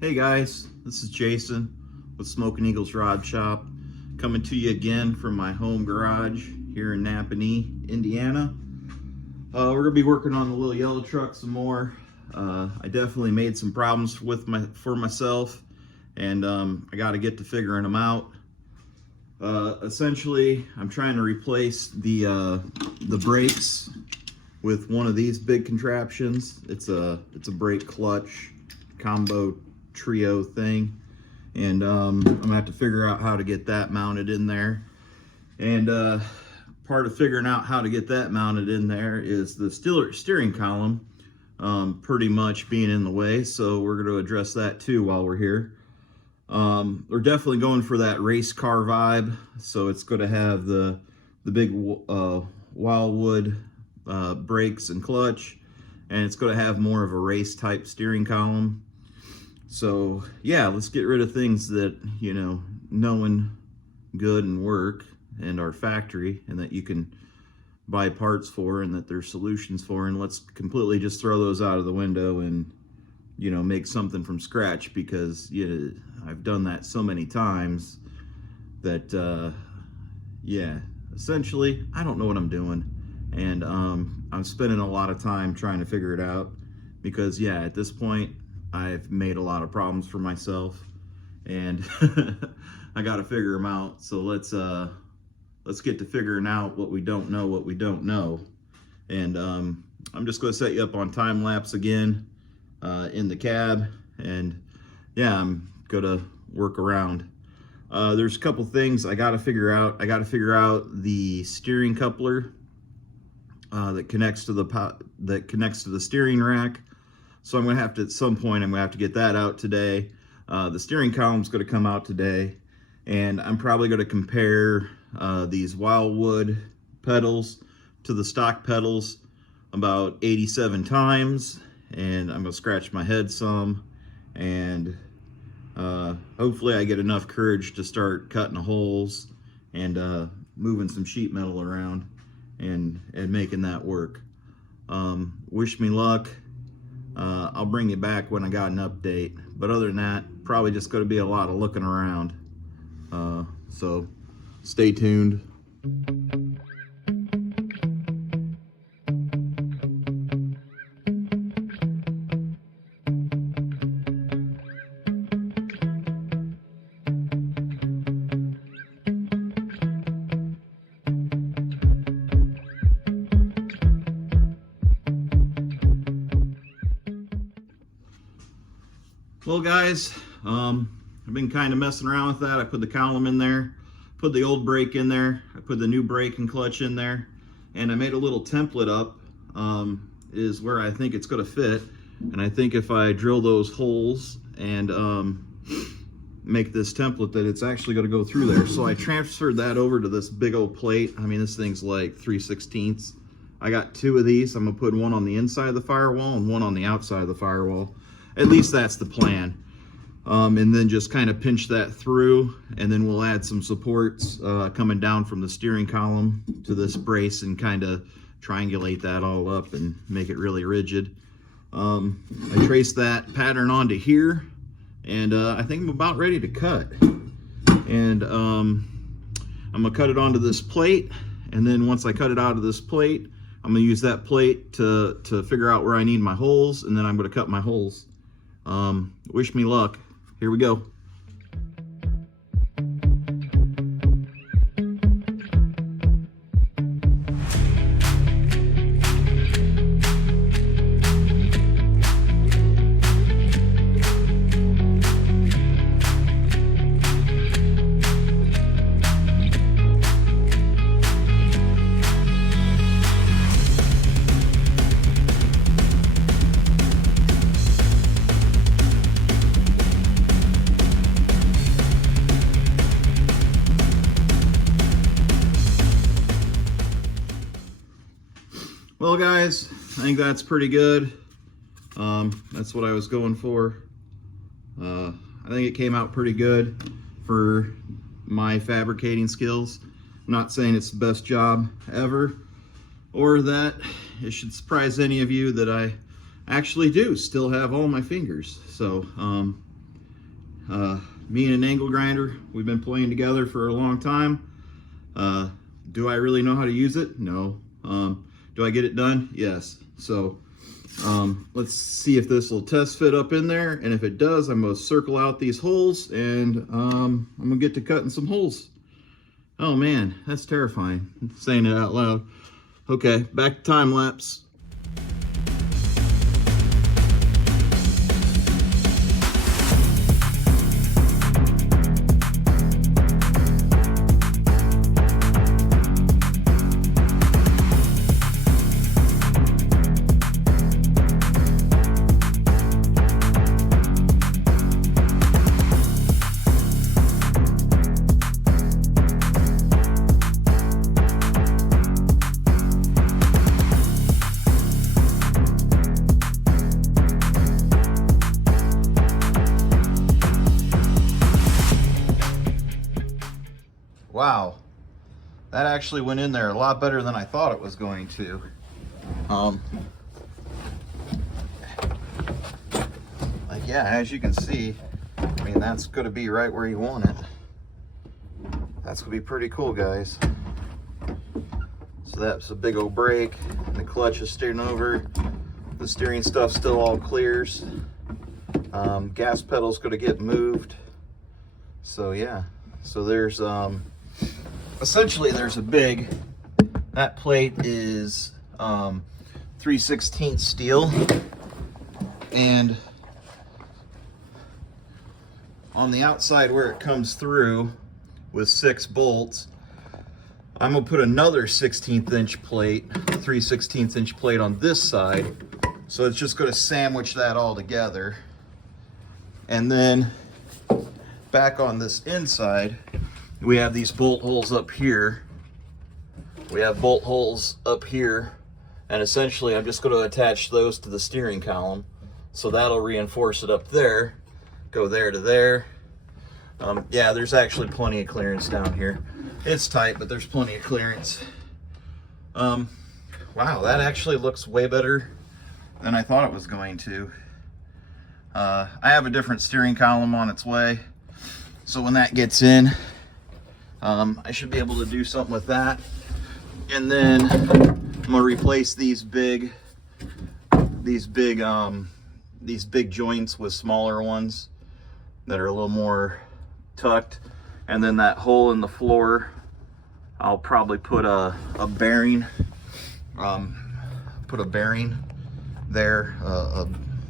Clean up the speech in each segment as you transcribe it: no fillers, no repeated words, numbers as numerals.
Hey guys, this is Jason with Smoking Eagles Rod Shop, coming to you again from my home garage here in Napanee, Indiana. We're gonna be working on the LIL YELLO truck some more. I definitely made some problems for myself, and I got to get to figuring them out. Essentially, I'm trying to replace the brakes with one of these big contraptions. It's a brake clutch combo trio thing, and I'm gonna have to figure out how to get that mounted in there. And part of figuring out how to get that mounted in there is the steering column pretty much being in the way, so we're going to address that too while we're here. We're definitely going for that race car vibe, so it's going to have the big Wilwood brakes and clutch, and it's going to have more of a race type steering column. So yeah, let's get rid of things that, you know good and work and are factory and that you can buy parts for and that there's solutions for, and let's completely just throw those out of the window and make something from scratch, because I've done that so many times that yeah, essentially I don't know what I'm doing, and I'm spending a lot of time trying to figure it out, because yeah, at this point I've made a lot of problems for myself, and I got to figure them out. So let's get to figuring out what we don't know. And I'm just going to set you up on time lapse again in the cab, and yeah, I'm going to work around. There's a couple things I got to figure out. I got to figure out the steering coupler that connects to the steering rack. So I'm going to have to, at some point, I'm going to have to get that out today. The steering column's going to come out today, and I'm probably going to compare these Wilwood pedals to the stock pedals about 87 times, and I'm going to scratch my head some, and hopefully I get enough courage to start cutting holes and moving some sheet metal around and making that work. Wish me luck. I'll bring you back when I got an update, but other than that, probably just going to be a lot of looking around. So stay tuned. Well guys, I've been kind of messing around with that. I put the column in there, put the old brake in there, I put the new brake and clutch in there, and I made a little template up, is where I think it's going to fit. And I think if I drill those holes and make this template, that it's actually going to go through there. So I transferred that over to this big old plate. I mean, this thing's like 3/16. I got two of these. I'm going to put one on the inside of the firewall and one on the outside of the firewall. At least that's the plan. And then just kind of pinch that through, and then we'll add some supports coming down from the steering column to this brace and kind of triangulate that all up and make it really rigid. I traced that pattern onto here, and I think I'm about ready to cut. And I'm gonna cut it onto this plate, and then once I cut it out of this plate, I'm gonna use that plate to figure out where I need my holes, and then I'm gonna cut my holes. Wish me luck. Here we go. Well guys, I think that's pretty good. That's what I was going for. I think it came out pretty good for my fabricating skills. I'm not saying it's the best job ever, or that it should surprise any of you that actually do still have all my fingers. So me and an angle grinder, we've been playing together for a long time. Do I really know how to use it? No. Do I get it done? Yes. So let's see if this will test fit up in there, and if it does, I'm going to circle out these holes, and I'm going to get to cutting some holes. Oh man, that's terrifying, saying it out loud. Okay, back to time lapse. Wow, that actually went in there a lot better than I thought it was going to. Like, yeah, as you can see, I mean, that's going to be right where you want it. That's going to be pretty cool, guys. So that's a big old brake. The clutch is steering over. The steering stuff still all clears. Gas pedal's going to get moved. So yeah, so there's essentially there's a big, that plate is 3/16 steel, and on the outside where it comes through with 6 bolts, I'm gonna put another 1/16 inch plate, 3/16 inch plate on this side, so it's just gonna sandwich that all together. And then back on this inside, we have these bolt holes up here. We have bolt holes up here, and essentially I'm just going to attach those to the steering column, so that'll reinforce it up there, go there to there. Yeah, there's actually plenty of clearance down here. It's tight, but there's plenty of clearance. Wow, that actually looks way better than I thought it was going to. I have a different steering column on its way, so when that gets in, I should be able to do something with that. And then I'm gonna replace these big joints with smaller ones that are a little more tucked. And then that hole in the floor, I'll probably put a bearing, there,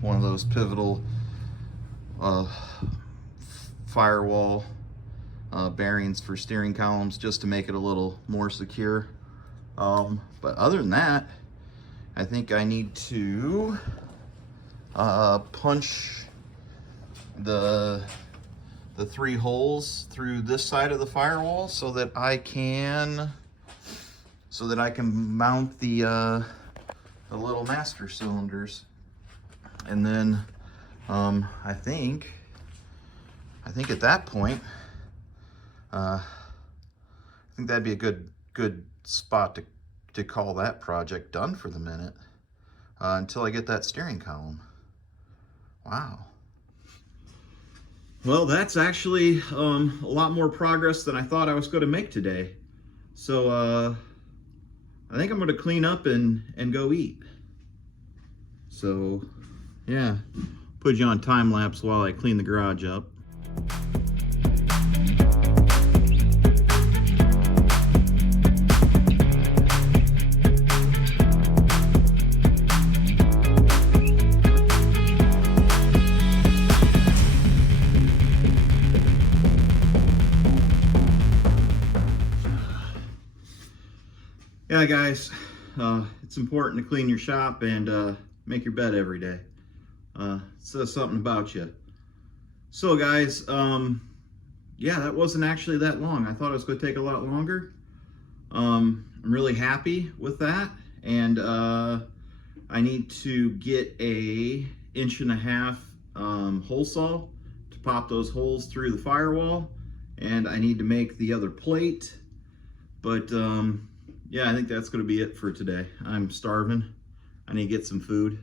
one of those pivotal firewall bearings for steering columns, just to make it a little more secure. But other than that, I think I need to punch the 3 holes through this side of the firewall so that I can mount the little master cylinders. And then I think at that point, I think that'd be a good spot to call that project done for the minute, until I get that steering column. Wow. Well, that's actually a lot more progress than I thought I was going to make today. So I think I'm going to clean up and go eat. So yeah, put you on time lapse while I clean the garage up. Yeah, guys, it's important to clean your shop and make your bed every day. It says something about you. So guys, yeah, that wasn't actually that long. I thought it was going to take a lot longer. I'm really happy with that, and I need to get a 1.5 inch hole saw to pop those holes through the firewall, and I need to make the other plate. But yeah, I think that's going to be it for today. I'm starving. I need to get some food.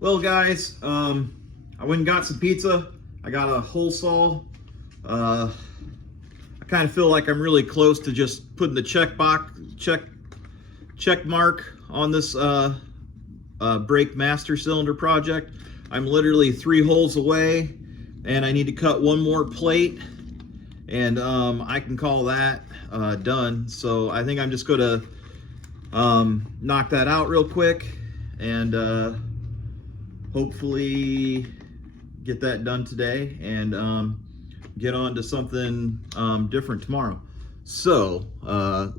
Well, guys, I went and got some pizza. I got a hole saw. I kind of feel like I'm really close to just putting the check mark on this brake master cylinder project. I'm literally 3 holes away, and I need to cut 1 more plate, and I can call that done. So I think I'm just gonna knock that out real quick, and hopefully get that done today, and get on to something different tomorrow. So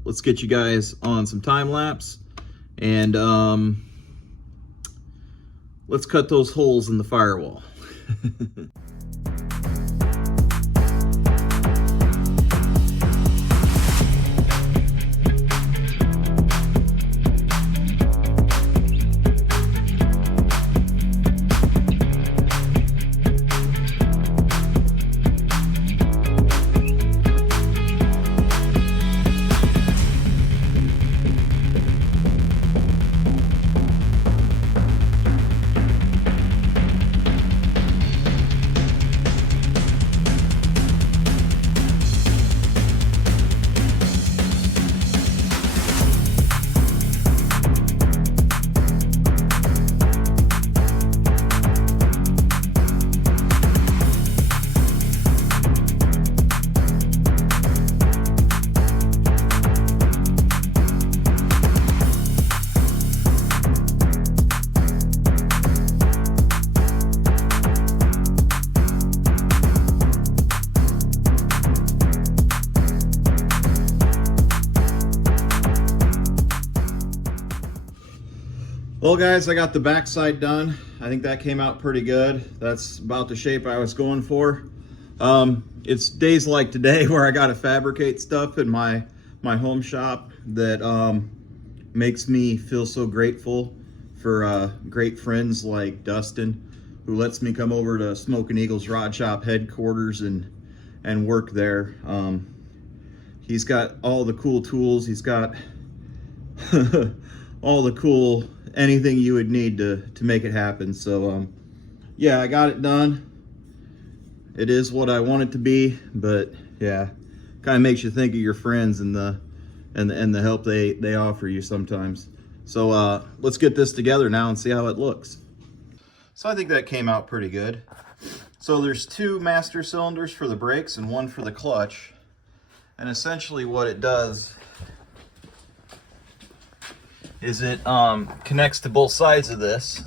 let's get you guys on some time lapse, and let's cut those holes in the firewall. Well, guys, I got the backside done. I think that came out pretty good. That's about the shape I was going for. It's days like today where I got to fabricate stuff in my home shop that makes me feel so grateful for great friends like Dustin, who lets me come over to Smoking Eagles Rod Shop headquarters and work there. He's got all the cool tools. He's got all the cool anything you would need to make it happen. So yeah, I got it done. It is what I want it to be, but yeah, kind of makes you think of your friends and the help they offer you sometimes. So let's get this together now and see how it looks. So I think that came out pretty good. So there's 2 master cylinders for the brakes and 1 for the clutch, and essentially what it does is it connects to both sides of this.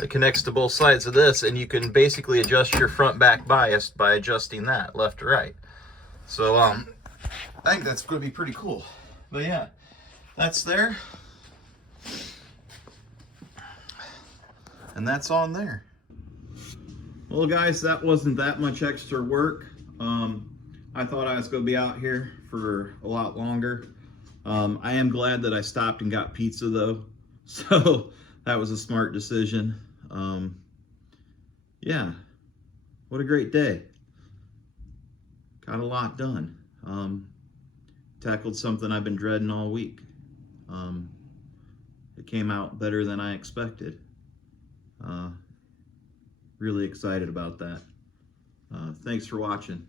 It connects to both sides of this, and you can basically adjust your front-back bias by adjusting that left to right. So I think that's going to be pretty cool. But yeah, that's there, and that's on there. Well, guys, that wasn't that much extra work. I thought I was going to be out here for a lot longer. I am glad that I stopped and got pizza though, so that was a smart decision. Yeah, what a great day. Got a lot done. Tackled something I've been dreading all week. It came out better than I expected. Really excited about that. Thanks for watching.